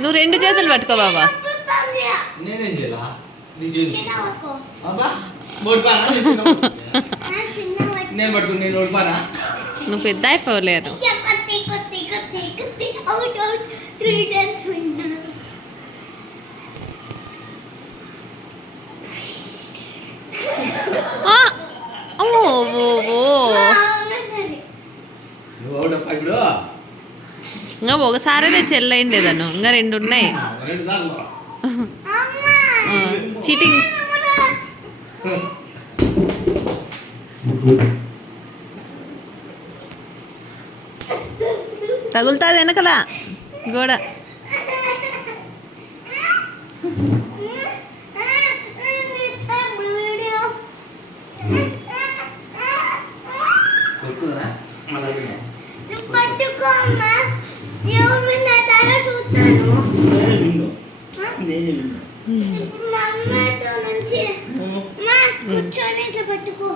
నువ్వు రెండు చేతులు పట్టుకో బాబా. నేనేం చేయాలా? నేను పట్టుకుని నేను ఓడిపానా? నువ్వు పెద్ద అయిపోలేరు. ఇంకా ఒకసారి చెల్లయింది ఏదను, ఇంకా రెండు ఉన్నాయి. చీటింగ్. తగులుతుంది వెనకల గోడ. కూర్చొని ఇట్లా పట్టుకో.